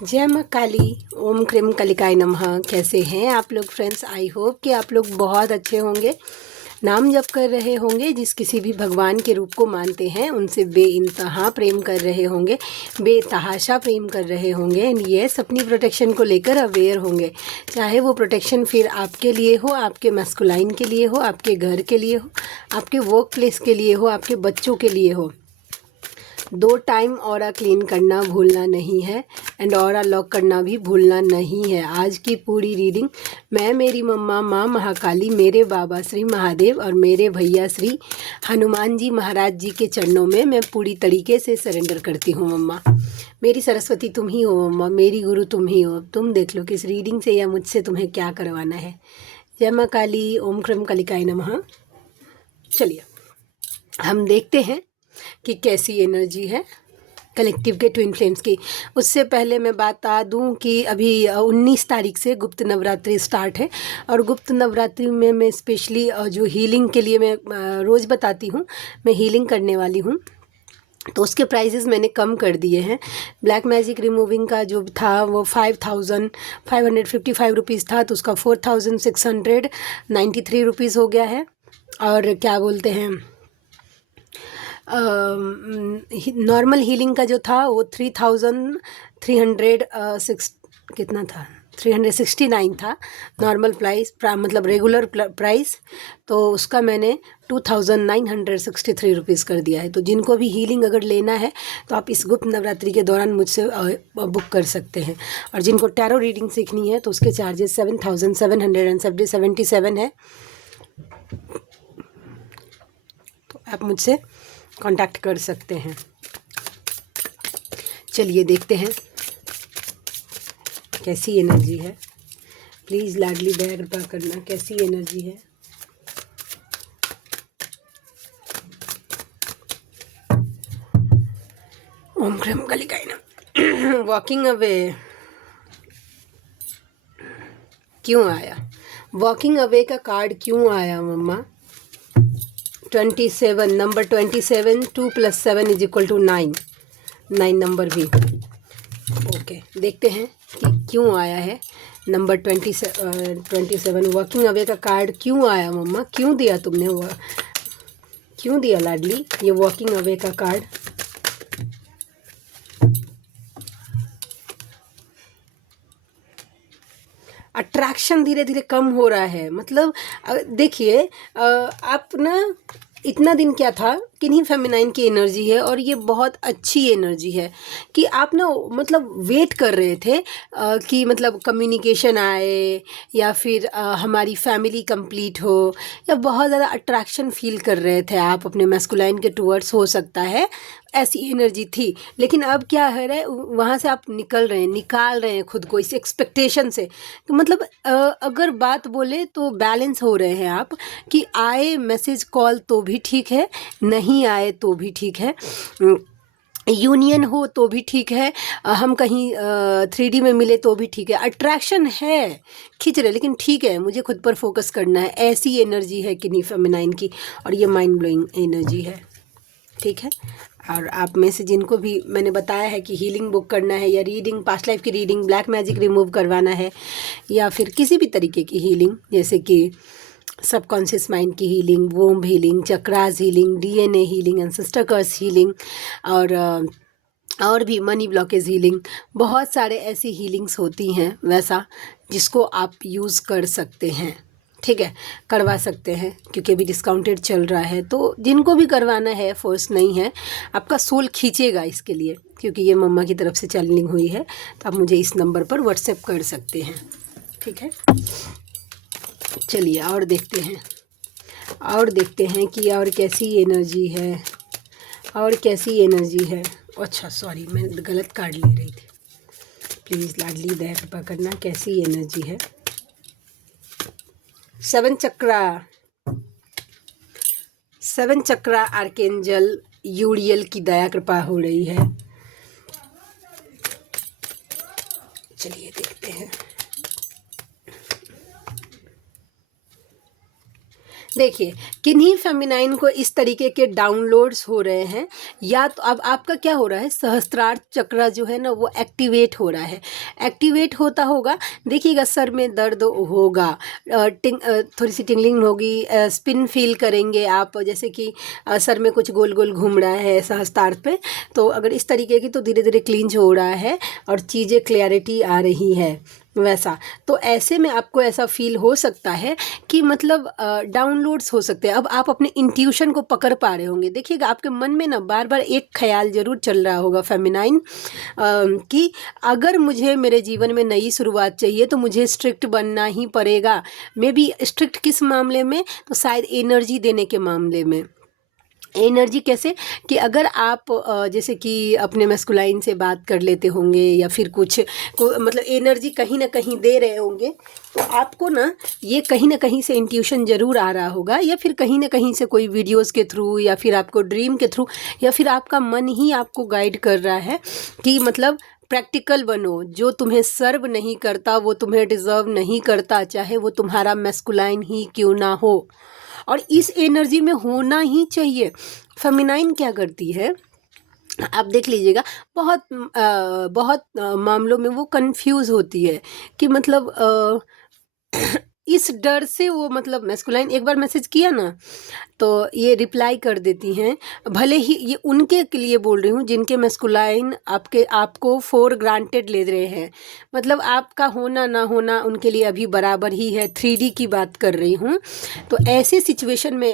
जय माँ काली। ओम क्रीम कलिकाय नमः। कैसे हैं आप लोग फ्रेंड्स? आई होप कि आप लोग बहुत अच्छे होंगे, नाम जप कर रहे होंगे, जिस किसी भी भगवान के रूप को मानते हैं उनसे बेइंतहा प्रेम कर रहे होंगे, बेतहाशा प्रेम कर रहे होंगे एंड यस अपनी प्रोटेक्शन को लेकर अवेयर होंगे। चाहे वो प्रोटेक्शन फिर आपके लिए हो, आपके मस्कुलाइन के लिए हो, आपके घर के लिए हो, आपके वर्क प्लेस के लिए हो, आपके बच्चों के लिए हो। 2 टाइम ऑरा क्लीन करना भूलना नहीं है एंड ऑरा लॉक करना भी भूलना नहीं है। आज की पूरी रीडिंग मैं, मेरी मम्मा माँ महाकाली, मेरे बाबा श्री महादेव और मेरे भैया श्री हनुमान जी महाराज जी के चरणों में मैं पूरी तरीके से सरेंडर करती हूँ। मम्मा मेरी सरस्वती तुम ही हो, मम्मा मेरी गुरु तुम ही हो। तुम देख लो कि इस रीडिंग से या मुझसे तुम्हें क्या करवाना है। जय माँ काली। ओम क्रम कलिकाय नमः। चलिए हम देखते हैं कि कैसी एनर्जी है कलेक्टिव के ट्विन फ्लेम्स की। उससे पहले मैं बता दूं कि अभी 19 तारीख से गुप्त नवरात्रि स्टार्ट है और गुप्त नवरात्रि में मैं स्पेशली जो हीलिंग के लिए मैं रोज़ बताती हूँ, मैं हीलिंग करने वाली हूँ, तो उसके प्राइजेस मैंने कम कर दिए हैं। ब्लैक मैजिक रिमूविंग का जो था वो 5555 रुपीज़ था, तो उसका 4693 रुपीज़ हो गया है। और क्या बोलते हैं, नॉर्मल हीलिंग का जो था वो 3306 कितना था, 369 था नॉर्मल प्राइस, मतलब रेगुलर प्राइस। तो उसका मैंने 2963 रुपीज़ कर दिया है। तो जिनको भी हीलिंग अगर लेना है तो आप इस गुप्त नवरात्रि के दौरान मुझसे बुक कर सकते हैं। और जिनको टैरो रीडिंग सीखनी है तो उसके चार्जेस 7777 है। तो आप मुझसे कांटेक्ट कर सकते हैं। चलिए देखते हैं कैसी एनर्जी है। प्लीज़ लाडली दया कृपा करना, कैसी एनर्जी है। ओम क्रम कलिकाय नमः। वॉकिंग अवे क्यों आया? वॉकिंग अवे का कार्ड क्यों आया मम्मा? 27 नंबर 27, 2 + 7 = 9 नंबर भी। ओके देखते हैं कि क्यों आया है नंबर 27। वॉकिंग अवे का कार्ड क्यों आया मम्मा? क्यों दिया तुमने वो, क्यों दिया लाडली ये वॉकिंग अवे का कार्ड? अट्रैक्शन धीरे धीरे कम हो रहा है। मतलब देखिए आप ना, इतना दिन क्या था, किन्हीं फेमिनाइन की एनर्जी है और ये बहुत अच्छी एनर्जी है कि आप ना मतलब वेट कर रहे थे कि मतलब कम्युनिकेशन आए या फिर हमारी फैमिली कंप्लीट हो, या बहुत ज़्यादा अट्रैक्शन फील कर रहे थे आप अपने मैस्कुलाइन के टूवर्ड्स, हो सकता है ऐसी एनर्जी थी। लेकिन अब क्या है रहा है, वहाँ से आप निकाल रहे हैं खुद को इस एक्सपेक्टेशन से। तो मतलब अगर बात बोले तो बैलेंस हो रहे हैं आप, कि आए मैसेज कॉल तो भी ठीक है, नहीं आए तो भी ठीक है, यूनियन हो तो भी ठीक है, हम कहीं 3D में मिले तो भी ठीक है। अट्रैक्शन है, खींच रहे, लेकिन ठीक है, मुझे खुद पर फोकस करना है। ऐसी एनर्जी है किन्हीं फेमिनाइन की और ये माइंड ब्लोइंग एनर्जी है। ठीक है। और आप में से जिनको भी मैंने बताया है कि हीलिंग बुक करना है, या रीडिंग, पास्ट लाइफ की रीडिंग, ब्लैक मैजिक रिमूव करवाना है, या फिर किसी भी तरीके की हीलिंग, जैसे कि सबकॉन्शियस माइंड की healing, womb healing, chakras healing, DNA healing, ancestor curse healing, और भी मनी ब्लॉकेज हीलिंग, बहुत सारे ऐसी हीलिंग्स होती हैं वैसा, जिसको आप यूज़ कर सकते हैं। ठीक है, करवा सकते हैं, क्योंकि अभी डिस्काउंटेड चल रहा है। तो जिनको भी करवाना है, फोर्स नहीं है, आपका सोल खींचेगा इसके लिए, क्योंकि ये मम्मा की तरफ से चैनलिंग हुई है। तो आप मुझे इस नंबर पर व्हाट्सएप कर सकते हैं। ठीक है, चलिए और देखते हैं कि और कैसी एनर्जी है, और कैसी एनर्जी है। अच्छा सॉरी, मैं गलत कार्ड ले रही थी। प्लीज़ लाडली दया कृपा करना, कैसी एनर्जी है। 7 चक्रा आर्केंजल यूरियल की दया कृपा हो रही है। चलिए देखते हैं। देखिए, किन्हीं फेमिनाइन को इस तरीके के डाउनलोड्स हो रहे हैं या तो अब आपका क्या हो रहा है, सहस्त्रार चक्र जो है ना वो एक्टिवेट हो रहा है। एक्टिवेट होता होगा, देखिएगा सर में दर्द होगा, थोड़ी सी टिंगलिंग होगी, स्पिन फील करेंगे आप, जैसे कि सर में कुछ गोल गोल घूम रहा है सहस्त्रार पे। तो अगर इस तरीके की, तो धीरे धीरे क्लींज हो रहा है और चीज़ें क्लैरिटी आ रही है वैसा। तो ऐसे में आपको ऐसा फील हो सकता है कि मतलब डाउनलोड्स हो सकते हैं। अब आप अपने इंट्यूशन को पकड़ पा रहे होंगे। देखिएगा आपके मन में ना बार बार एक ख्याल जरूर चल रहा होगा फेमिनाइन, कि अगर मुझे मेरे जीवन में नई शुरुआत चाहिए तो मुझे स्ट्रिक्ट बनना ही पड़ेगा। मे बी स्ट्रिक्ट किस मामले में, तो शायद एनर्जी देने के मामले में। एनर्जी कैसे, कि अगर आप जैसे कि अपने मैस्कुलाइन से बात कर लेते होंगे या फिर कुछ मतलब एनर्जी कहीं ना कहीं दे रहे होंगे, तो आपको ना ये कहीं ना कहीं से इंट्यूशन ज़रूर आ रहा होगा, या फिर कहीं ना कहीं से कोई वीडियोस के थ्रू, या फिर आपको ड्रीम के थ्रू, या फिर आपका मन ही आपको गाइड कर रहा है कि मतलब प्रैक्टिकल बनो। जो तुम्हें सर्व नहीं करता वो तुम्हें डिज़र्व नहीं करता, चाहे वो तुम्हारा मैस्कुलाइन ही क्यों ना हो। और इस एनर्जी में होना ही चाहिए। फेमिनाइन क्या करती है, आप देख लीजिएगा, बहुत मामलों में वो कंफ्यूज होती है कि मतलब इस डर से वो, मतलब मैस्कुलाइन एक बार मैसेज किया ना तो ये रिप्लाई कर देती हैं। भले ही ये उनके के लिए बोल रही हूँ जिनके मैस्कुलाइन आपको फॉर ग्रांटेड ले रहे हैं, मतलब आपका होना ना होना उनके लिए अभी बराबर ही है। 3D की बात कर रही हूँ। तो ऐसे सिचुएशन में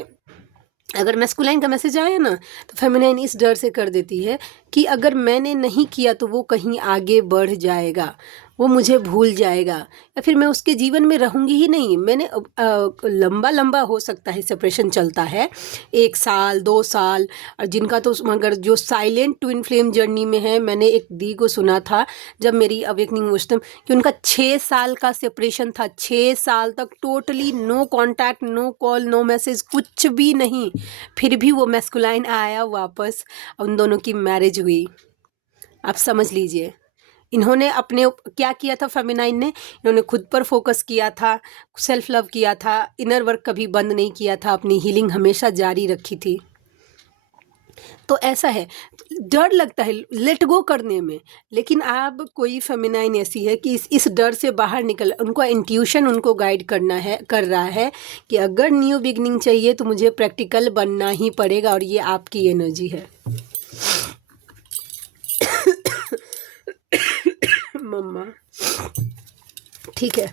अगर मैस्कुलाइन का मैसेज आया ना, तो फेमिनाइन इस डर से कर देती है कि अगर मैंने नहीं किया तो वो कहीं आगे बढ़ जाएगा, वो मुझे भूल जाएगा, या फिर मैं उसके जीवन में रहूँगी ही नहीं। मैंने लंबा लंबा हो सकता है सेपरेशन चलता है, 1 साल 2 साल, और जिनका तो मगर जो साइलेंट ट्विन फ्लेम जर्नी में है, मैंने एक दी को सुना था जब मेरी अवेकनिंग wisdom कि उनका 6 साल का सेपरेशन था। 6 साल तक totally no contact, no call, no message, कुछ भी नहीं। फिर भी वो मैस्कुलाइन आया वापस, उन दोनों की मैरिज हुई। आप समझ लीजिए, इन्होंने अपने क्या किया था फेमिनाइन ने, इन्होंने खुद पर फोकस किया था, सेल्फ लव किया था, इनर वर्क कभी बंद नहीं किया था, अपनी हीलिंग हमेशा जारी रखी थी। तो ऐसा है, डर लगता है लेट गो करने में, लेकिन अब कोई फेमिनाइन ऐसी है कि इस डर से बाहर निकल, उनको इंट्यूशन उनको गाइड कर रहा है कि अगर न्यू बिगनिंग चाहिए तो मुझे प्रैक्टिकल बनना ही पड़ेगा, और ये आपकी एनर्जी है। मम्मा ठीक है,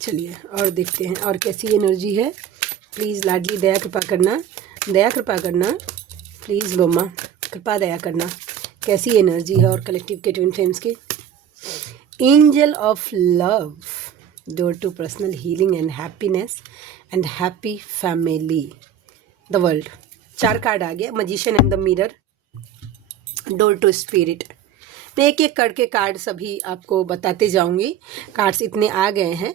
चलिए और देखते हैं और कैसी एनर्जी है। प्लीज़ लाडली दया कृपा करना, दया कृपा करना, प्लीज़ मम्मा कृपा दया करना, कैसी एनर्जी है और कलेक्टिव के ट्विन फ्लेम्स की। Angel of love, door to personal healing and happiness and happy family, the world. 4 card आ गया, magician and the mirror, door to spirit. मैं एक एक करके कार्ड सभी आपको बताते जाऊंगी। कार्ड्स इतने आ गए हैं,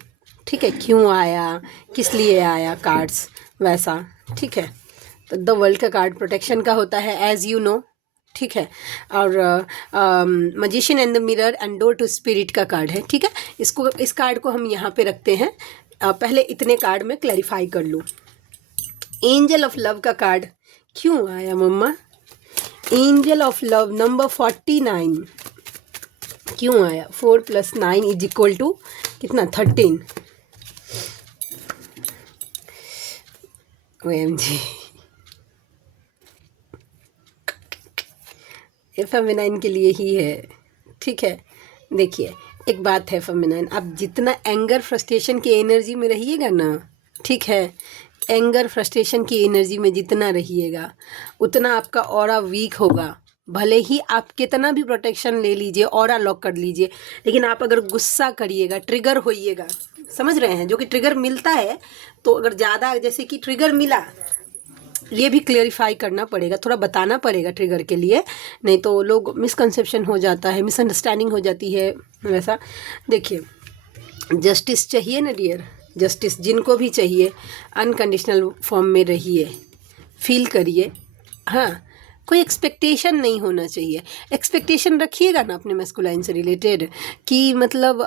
ठीक है, क्यों आया, किस लिए आया कार्ड्स वैसा, ठीक है। तो द वर्ल्ड का कार्ड प्रोटेक्शन का होता है, एज यू नो, ठीक है। और magician and the mirror and door to spirit का कार्ड है, ठीक है। इस कार्ड को हम यहाँ पे रखते हैं। पहले इतने कार्ड में क्लैरिफाई कर लूँ। एंजल ऑफ लव का कार्ड क्यों आया मम्मा? एंजल ऑफ लव नंबर 49 क्यों आया? 4 + 9 = कितना? 13। OMG, ये फेमिनाइन के लिए ही है, ठीक है। देखिए एक बात है फेमिनाइन, आप जितना एंगर फ्रस्ट्रेशन की एनर्जी में रहिएगा ना, ठीक है, एंगर फ्रस्ट्रेशन की एनर्जी में जितना रहिएगा उतना आपका ऑरा वीक होगा। भले ही आप कितना भी प्रोटेक्शन ले लीजिए, ऑरा लॉक कर लीजिए, लेकिन आप अगर गुस्सा करिएगा, ट्रिगर होइएगा, समझ रहे हैं, जो कि ट्रिगर मिलता है, तो अगर ज़्यादा जैसे कि ट्रिगर मिला, ये भी क्लेरिफाई करना पड़ेगा, थोड़ा बताना पड़ेगा ट्रिगर के लिए, नहीं तो लोग मिसकंसेप्शन हो जाता है, मिसअंडरस्टैंडिंग हो जाती है वैसा। देखिए जस्टिस चाहिए ना डियर, जस्टिस जिनको भी चाहिए, अनकंडीशनल फॉर्म में रहिए, फील करिए। हाँ, कोई एक्सपेक्टेशन नहीं होना चाहिए। एक्सपेक्टेशन रखिएगा ना अपने मैस्कुलाइन से रिलेटेड कि मतलब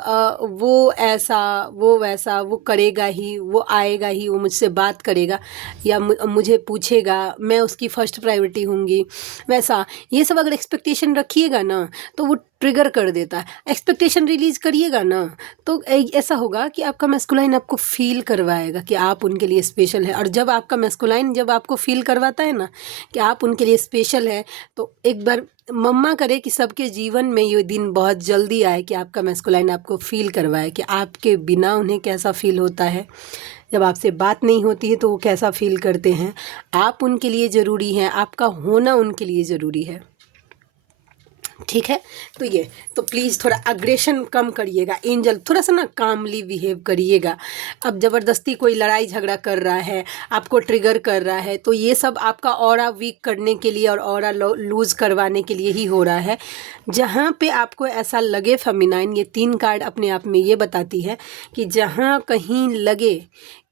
वो ऐसा, वो वैसा, वो करेगा ही, वो आएगा ही, वो मुझसे बात करेगा या मुझे पूछेगा, मैं उसकी फ़र्स्ट प्रायोरिटी होंगी, वैसा। ये सब अगर एक्सपेक्टेशन रखिएगा ना तो वो ट्रिगर कर देता है। एक्सपेक्टेशन रिलीज़ करिएगा ना तो ऐसा होगा कि आपका मैस्कुलाइन आपको फ़ील करवाएगा कि आप उनके लिए स्पेशल है। और जब आपका मैस्कुलाइन जब आपको फ़ील करवाता है ना कि आप उनके लिए स्पेशल है, तो एक बार मम्मा करे कि सबके जीवन में ये दिन बहुत जल्दी आए कि आपका मैस्कुलाइन आपको फ़ील करवाए कि आपके बिना उन्हें कैसा फ़ील होता है। जब आपसे बात नहीं होती है तो वो कैसा फ़ील करते हैं। आप उनके लिए ज़रूरी हैं, आपका होना उनके लिए ज़रूरी है। ठीक है, तो ये तो प्लीज़ थोड़ा अग्रेशन कम करिएगा। एंजल थोड़ा सा ना कामली बिहेव करिएगा। अब ज़बरदस्ती कोई लड़ाई झगड़ा कर रहा है, आपको ट्रिगर कर रहा है, तो ये सब आपका ऑरा वीक करने के लिए और ऑरा लूज़ करवाने के लिए ही हो रहा है। जहाँ पे आपको ऐसा लगे फेमिनाइन, ये 3 कार्ड अपने आप में ये बताती है कि जहाँ कहीं लगे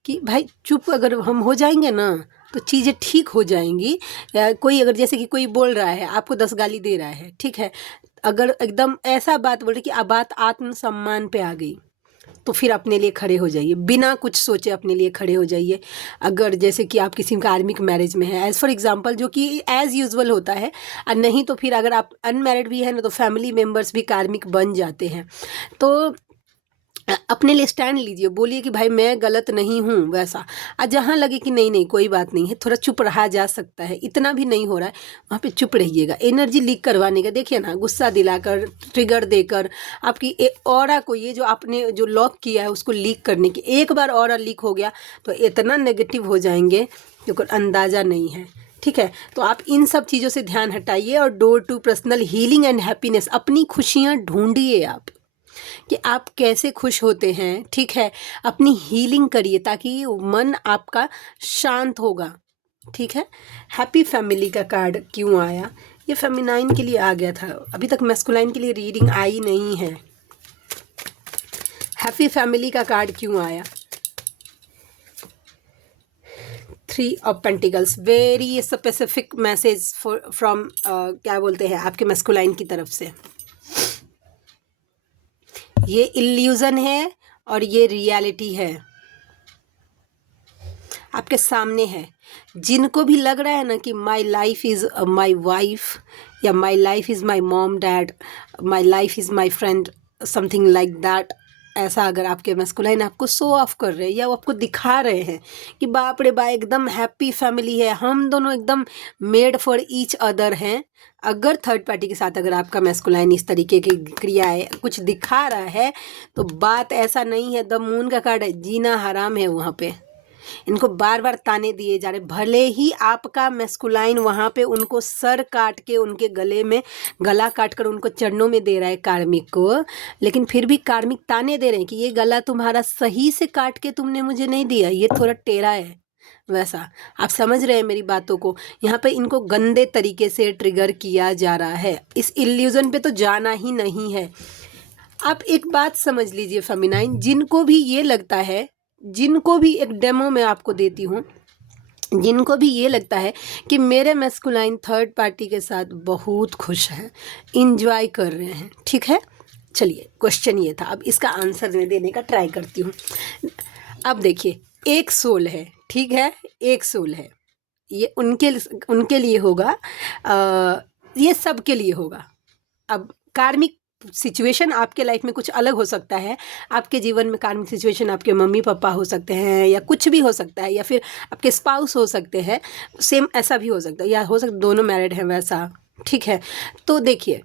कि भाई चुप अगर हम हो जाएंगे ना तो चीज़ें ठीक हो जाएंगी। या कोई अगर जैसे कि कोई बोल रहा है, आपको 10 गाली दे रहा है, ठीक है, अगर एकदम ऐसा बात बोल रही कि अब बात आत्मसम्मान पे आ गई तो फिर अपने लिए खड़े हो जाइए, बिना कुछ सोचे अपने लिए खड़े हो जाइए। अगर जैसे कि आप किसी कार्मिक मैरिज में है, एज़ फॉर एग्जांपल, जो कि एज़ यूजुअल होता है, और नहीं तो फिर अगर आप अनमैरिड भी है ना तो फैमिली मेम्बर्स भी कार्मिक बन जाते हैं। तो अपने लिए स्टैंड लीजिए, बोलिए कि भाई मैं गलत नहीं हूँ, वैसा। और जहाँ लगे कि नहीं नहीं कोई बात नहीं है, थोड़ा चुप रहा जा सकता है, इतना भी नहीं हो रहा है, वहाँ पे चुप रहिएगा। एनर्जी लीक करवाने का देखिए ना, गुस्सा दिलाकर, ट्रिगर देकर, आपकी ऑरा को, ये जो आपने जो लॉक किया है उसको लीक करने की, एक बार ऑरा लीक हो गया तो इतना नेगेटिव हो जाएंगे कि कोई अंदाज़ा नहीं है। ठीक है, तो आप इन सब चीज़ों से ध्यान हटाइए और door to personal healing and happiness, अपनी खुशियाँ ढूंढिए आप कि आप कैसे खुश होते हैं। ठीक है, अपनी हीलिंग करिए ताकि मन आपका शांत होगा। ठीक है, हैप्पी फैमिली का कार्ड क्यों आया? ये फेमिनाइन के लिए आ गया था, अभी तक मैस्कुलाइन के लिए रीडिंग आई नहीं है। हैप्पी फैमिली का कार्ड क्यों आया? 3 of pentacles, very specific message from क्या बोलते हैं आपके मैस्कुलाइन की तरफ से। ये इल्यूजन है और ये रियलिटी है, आपके सामने है। जिनको भी लग रहा है ना कि my life is my wife, या my life is my mom dad, my life is my friend, something like that, ऐसा अगर आपके मैस्कुलाइन आपको शो ऑफ कर रहे हैं या वो आपको दिखा रहे हैं कि बाप रे बा एकदम हैप्पी फैमिली है, हम दोनों एकदम मेड फॉर ईच अदर हैं, अगर थर्ड पार्टी के साथ अगर आपका मैस्कुलाइन इस तरीके की क्रियाएं कुछ दिखा रहा है तो बात ऐसा नहीं है। द मून का कार्ड है, जीना हराम है वहाँ पे। इनको बार बार ताने दिए जा रहे, भले ही आपका मैस्कुलाइन वहाँ पे उनको सर काट के उनके गले में गला काट कर उनको चरणों में दे रहा है कार्मिक को, लेकिन फिर भी कार्मिक ताने दे रहे हैं कि ये गला तुम्हारा सही से काट के तुमने मुझे नहीं दिया, ये थोड़ा टेढ़ा है, वैसा। आप समझ रहे हैं मेरी बातों को? यहाँ पे इनको गंदे तरीके से ट्रिगर किया जा रहा है, इस इल्यूजन पे तो जाना ही नहीं है। आप एक बात समझ लीजिए फेमिनाइन, जिनको भी ये लगता है, जिनको भी एक डेमो मैं आपको देती हूँ, जिनको भी ये लगता है कि मेरे मैस्कुलाइन थर्ड पार्टी के साथ बहुत खुश हैं, इंजॉय कर रहे हैं, ठीक है, चलिए क्वेश्चन ये था, अब इसका आंसर मैं देने का ट्राई करती हूँ। अब देखिए, एक सोल है, ठीक है, एक सोल है, ये उनके लिए होगा, ये सबके लिए होगा। अब कार्मिक सिचुएशन आपके लाइफ में कुछ अलग हो सकता है, आपके जीवन में कार्मिक सिचुएशन आपके मम्मी पापा हो सकते हैं या कुछ भी हो सकता है, या फिर आपके स्पाउस हो सकते हैं, सेम ऐसा भी हो सकता है, या हो सकता दोनों मैरिड हैं वैसा, ठीक है। तो देखिए,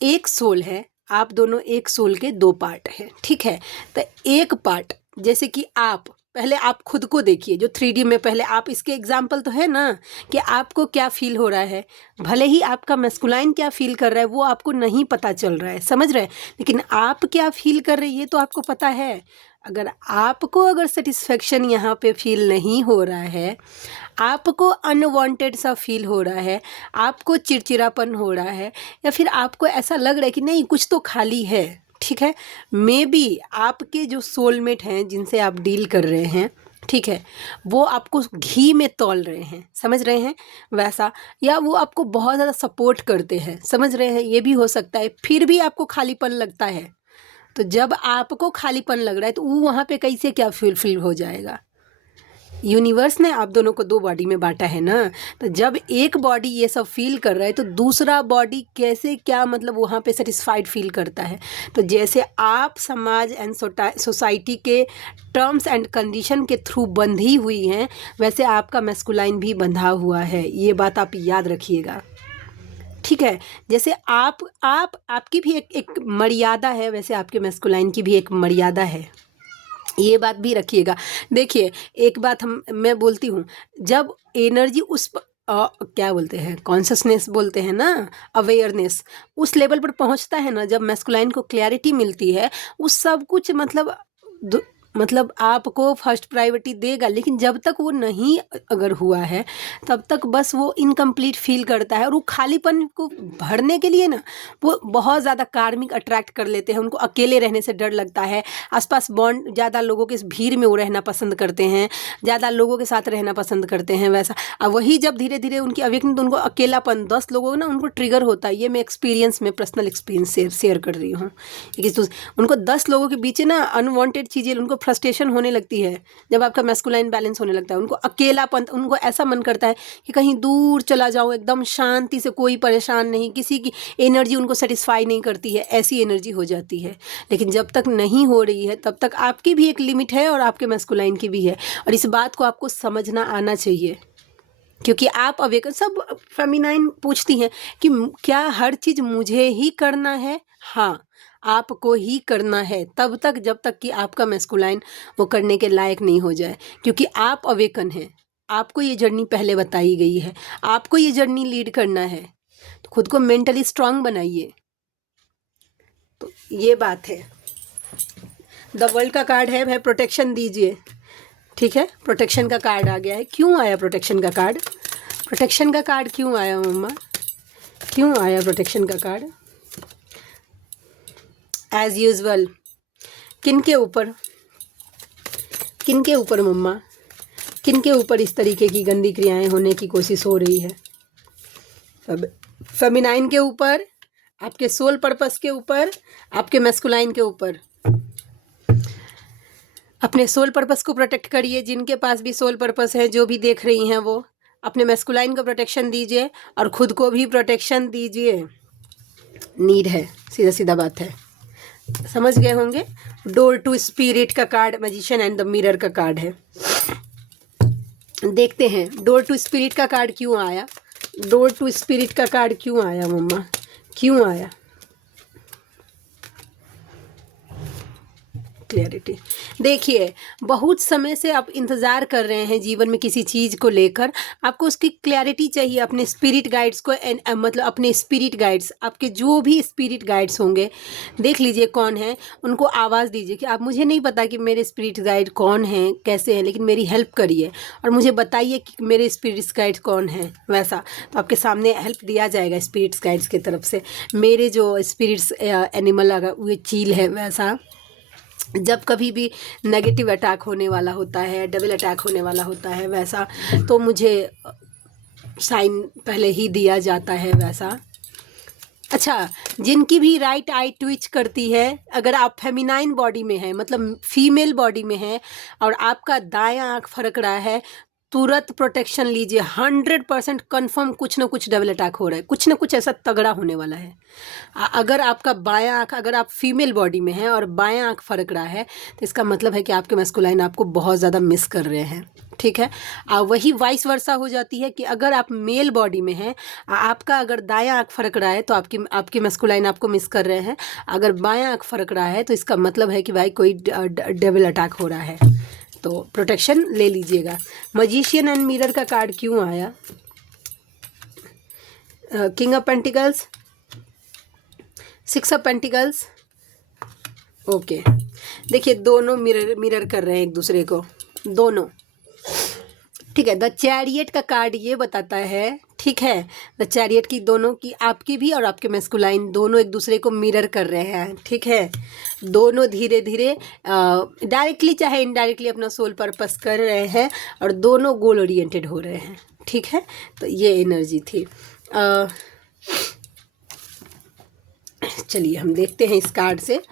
एक सोल है, आप दोनों एक सोल के 2 पार्ट हैं, ठीक है। तो एक पार्ट जैसे कि आप पहले आप खुद को देखिए, जो 3D में पहले आप, इसके एग्जाम्पल तो है ना कि आपको क्या फील हो रहा है, भले ही आपका मैस्कुलाइन क्या फील कर रहा है वो आपको नहीं पता चल रहा है, समझ रहे हैं, लेकिन आप क्या फील कर रहे हैं ये तो आपको पता है। अगर आपको अगर सेटिस्फेक्शन यहाँ पे फील नहीं हो रहा है, आपको अनवांटेड सा फील हो रहा है, आपको चिड़चिड़ापन हो रहा है, या फिर आपको ऐसा लग रहा है कि नहीं कुछ तो खाली है, ठीक है, मे बी आपके जो सोलमेट हैं जिनसे आप डील कर रहे हैं, ठीक है, वो आपको घी में तौल रहे हैं, समझ रहे हैं वैसा, या वो आपको बहुत ज़्यादा सपोर्ट करते हैं, समझ रहे हैं, ये भी हो सकता है। फिर भी आपको खालीपन लगता है, तो जब आपको खालीपन लग रहा है तो वो वहाँ पे कैसे क्या फील हो जाएगा। यूनिवर्स ने आप दोनों को 2 बॉडी में बांटा है ना, तो जब एक बॉडी ये सब फील कर रहा है तो दूसरा बॉडी कैसे क्या मतलब वहाँ पे सेटिस्फाइड फील करता है। तो जैसे आप समाज एंड सोसाइटी के टर्म्स एंड कंडीशन के थ्रू बंधी हुई हैं, वैसे आपका मैस्कुलाइन भी बंधा हुआ है, ये बात आप याद रखिएगा, ठीक है। जैसे आपकी भी एक मर्यादा है, वैसे आपके मैस्कुलाइन की भी एक मर्यादा है, ये बात भी रखिएगा। देखिए एक बात मैं बोलती हूँ, जब एनर्जी क्या बोलते हैं, कॉन्शसनेस बोलते हैं ना, अवेयरनेस, उस लेवल पर पहुँचता है ना, जब मैस्कुलाइन को क्लैरिटी मिलती है, उस सब कुछ मतलब आपको फर्स्ट प्रायोरिटी देगा। लेकिन जब तक वो नहीं अगर हुआ है तब तक बस वो इनकम्प्लीट फील करता है, और वो खालीपन को भरने के लिए ना वो बहुत ज़्यादा कार्मिक अट्रैक्ट कर लेते हैं। उनको अकेले रहने से डर लगता है, आसपास बॉन्ड ज़्यादा लोगों के भीड़ में वो रहना पसंद करते हैं, ज़्यादा लोगों के साथ रहना पसंद करते हैं वैसा। अब वही जब धीरे धीरे उनकी अवेकनिंग, तो उनको अकेलापन 10 लोगों ना उनको ट्रिगर होता है। ये मैं एक्सपीरियंस में पर्सनल एक्सपीरियंस शेयर कर रही हूँ कि उनको 10 लोगों के बीच ना अनवांटेड चीज़ें, उनको फ्रस्ट्रेशन होने लगती है जब आपका मैस्कुलाइन बैलेंस होने लगता है। उनको अकेलापन, उनको ऐसा मन करता है कि कहीं दूर चला जाऊँ, एकदम शांति से, कोई परेशान नहीं, किसी की एनर्जी उनको सेटिस्फाई नहीं करती है, ऐसी एनर्जी हो जाती है। लेकिन जब तक नहीं हो रही है तब तक आपकी भी एक लिमिट है और आपके मैस्कुलाइन की भी है, और इस बात को आपको समझना आना चाहिए। क्योंकि आप अवेकन, सब फेमिनाइन पूछती हैं कि क्या हर चीज़ मुझे ही करना है? हाँ, आपको ही करना है, तब तक जब तक कि आपका मैस्कुलाइन वो करने के लायक नहीं हो जाए, क्योंकि आप अवेकन हैं, आपको ये जर्नी पहले बताई गई है, आपको ये जर्नी लीड करना है। तो खुद को मेंटली स्ट्रांग बनाइए, तो ये बात है। द वर्ल्ड का कार्ड है, भाई प्रोटेक्शन दीजिए, ठीक है। प्रोटेक्शन का कार्ड आ गया है। क्यों आया प्रोटेक्शन का कार्ड? प्रोटेक्शन का कार्ड क्यों आया मम्मा? क्यों आया प्रोटेक्शन का कार्ड? एज यूजुअल किनके ऊपर, किनके ऊपर मम्मा, किनके ऊपर इस तरीके की गंदी क्रियाएं होने की कोशिश हो रही है? सब फेमिनाइन के ऊपर, आपके सोल पर्पस के ऊपर, आपके मैस्कुलाइन के ऊपर। अपने सोल पर्पस को प्रोटेक्ट करिए, जिनके पास भी सोल पर्पस है, जो भी देख रही हैं वो अपने मैस्कुलाइन को प्रोटेक्शन दीजिए और खुद को भी प्रोटेक्शन दीजिए। नीड है, सीधा सीधा बात है, समझ गए होंगे। डोर टू स्पिरिट का card magician and the mirror का कार्ड है। देखते हैं डोर टू स्पिरिट का कार्ड क्यों आया। डोर टू स्पिरिट का कार्ड क्यों आया मम्मा, क्यों आया? क्लैरिटी। देखिए बहुत समय से आप इंतज़ार कर रहे हैं जीवन में किसी चीज़ को लेकर, आपको उसकी क्लैरिटी चाहिए। अपने स्पिरिट गाइड्स को मतलब अपने स्पिरिट गाइड्स, आपके जो भी स्पिरिट गाइड्स होंगे, देख लीजिए कौन है, उनको आवाज़ दीजिए कि आप, मुझे नहीं पता कि मेरे स्पिरिट गाइड कौन हैं, कैसे हैं, लेकिन मेरी हेल्प करिए और मुझे बताइए कि मेरे स्पिरिट्स गाइड कौन हैं। वैसा तो आपके सामने हेल्प दिया जाएगा स्पिरिट्स गाइड्स की तरफ से। मेरे जो स्पिरिट्स एनिमल अगर वो चील है, वैसा जब कभी भी नेगेटिव अटैक होने वाला होता है, डबल अटैक होने वाला होता है, वैसा तो मुझे साइन पहले ही दिया जाता है वैसा। अच्छा, जिनकी भी राइट आई ट्विच करती है, अगर आप फेमिनाइन बॉडी में हैं, मतलब फीमेल बॉडी में हैं और आपका दायां आँख फरक रहा है, तुरंत प्रोटेक्शन लीजिए। 100% कन्फर्म कुछ ना कुछ डबल अटैक हो रहा है, कुछ ना कुछ ऐसा तगड़ा होने वाला है। अगर आपका बायां आँख, अगर आप फीमेल बॉडी में हैं और बायां आँख फरक रहा है, तो इसका मतलब है कि आपके मैस्कुलाइन आपको बहुत ज़्यादा मिस कर रहे हैं, ठीक है। वही वाइस वर्सा हो जाती है कि अगर आप मेल बॉडी में हैं, आपका अगर दायां आँख फरक रहा है तो आपकी मैस्कुलाइन आपको मिस कर रहे हैं। अगर बायां आँख फरक रहा है तो इसका मतलब है कि भाई कोई डबल अटैक हो रहा है, तो प्रोटेक्शन ले लीजिएगा। मैजिशियन एंड मिरर का कार्ड क्यों आया? King of pentacles, 6 of pentacles, okay. देखिए दोनों मिरर कर रहे हैं एक दूसरे को, दोनों, ठीक है। द चैरियट का कार्ड ये बताता है, ठीक है। द चैरियट की दोनों की, आपकी भी और आपके मैस्कुलाइन दोनों एक दूसरे को मिरर कर रहे हैं, ठीक है। दोनों धीरे धीरे डायरेक्टली चाहे इनडायरेक्टली अपना सोल पर्पस कर रहे हैं और दोनों गोल ओरिएंटेड हो रहे हैं, ठीक है। तो ये एनर्जी थी। चलिए हम देखते हैं इस कार्ड से।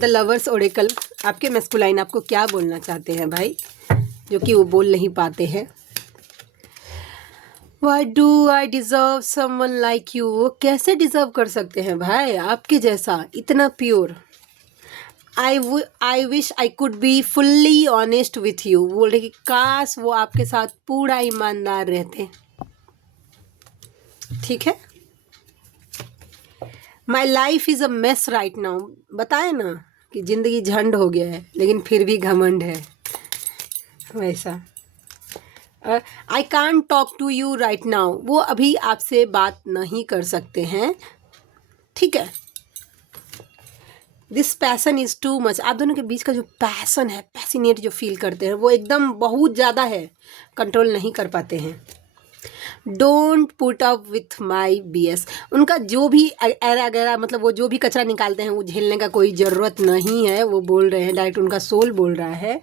द लवर्स ओरेकल, आपके मैस्कुलाइन आपको क्या बोलना चाहते हैं भाई, जो कि वो बोल नहीं पाते हैं। Why do I deserve someone like you? वो कैसे डिजर्व कर सकते हैं भाई आपके जैसा इतना pure. I wish I could be fully honest with you। बोल रहे कि काश वो आपके साथ पूरा ईमानदार रहते, ठीक है। My life is a mess right now। बताए ना कि जिंदगी झंड हो गया है लेकिन फिर भी घमंड है, वैसा। I can't talk to you right now, वो अभी आपसे बात नहीं कर सकते हैं, ठीक है। This passion is too much, आप दोनों के बीच का जो पैसन है, पैसिनेट जो फील करते हैं वो एकदम बहुत ज़्यादा है, कंट्रोल नहीं कर पाते हैं। Don't put up with my BS, उनका जो भी एरा गैरा मतलब वो जो भी कचरा निकालते हैं वो झेलने का कोई ज़रूरत नहीं है, वो बोल रहे हैं, डायरेक्ट उनका सोल बोल रहा है।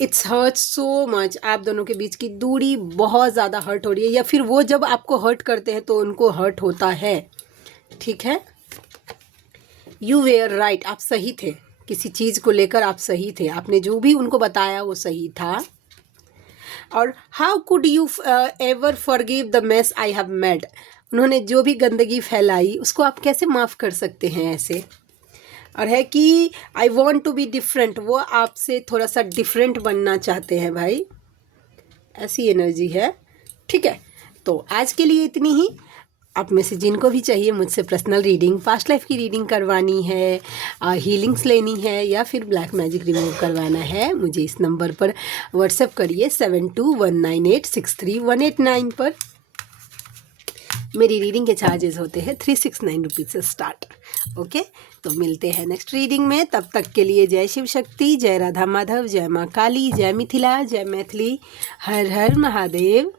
इट्स हर्ट सो मच, आप दोनों के बीच की दूरी बहुत ज़्यादा हर्ट हो रही है, या फिर वो जब आपको हर्ट करते हैं तो उनको हर्ट होता है, ठीक है। यू वेयर राइट, आप सही थे, किसी चीज़ को लेकर आप सही थे, आपने जो भी उनको बताया वो सही था। और how could you ever forgive the mess I have made, उन्होंने जो भी गंदगी फैलाई उसको आप कैसे माफ़ कर सकते हैं ऐसे। और है कि I want to be different, वो आपसे थोड़ा सा डिफरेंट बनना चाहते हैं भाई, ऐसी एनर्जी है, ठीक है। तो आज के लिए इतनी ही। आप में से जिनको भी चाहिए मुझसे पर्सनल रीडिंग, पास्ट लाइफ की रीडिंग करवानी है, हीलिंग्स लेनी है या फिर ब्लैक मैजिक रिमूव करवाना है, मुझे इस नंबर पर व्हाट्सएप करिए 7219863189 पर। मेरी रीडिंग के चार्जेस होते हैं 369 रुपीज़ से स्टार्ट, ओके। तो मिलते हैं नेक्स्ट रीडिंग में, तब तक के लिए जय शिव शक्ति, जय राधा माधव, जय माँ काली, जय मिथिला, जय मैथिली, हर हर महादेव।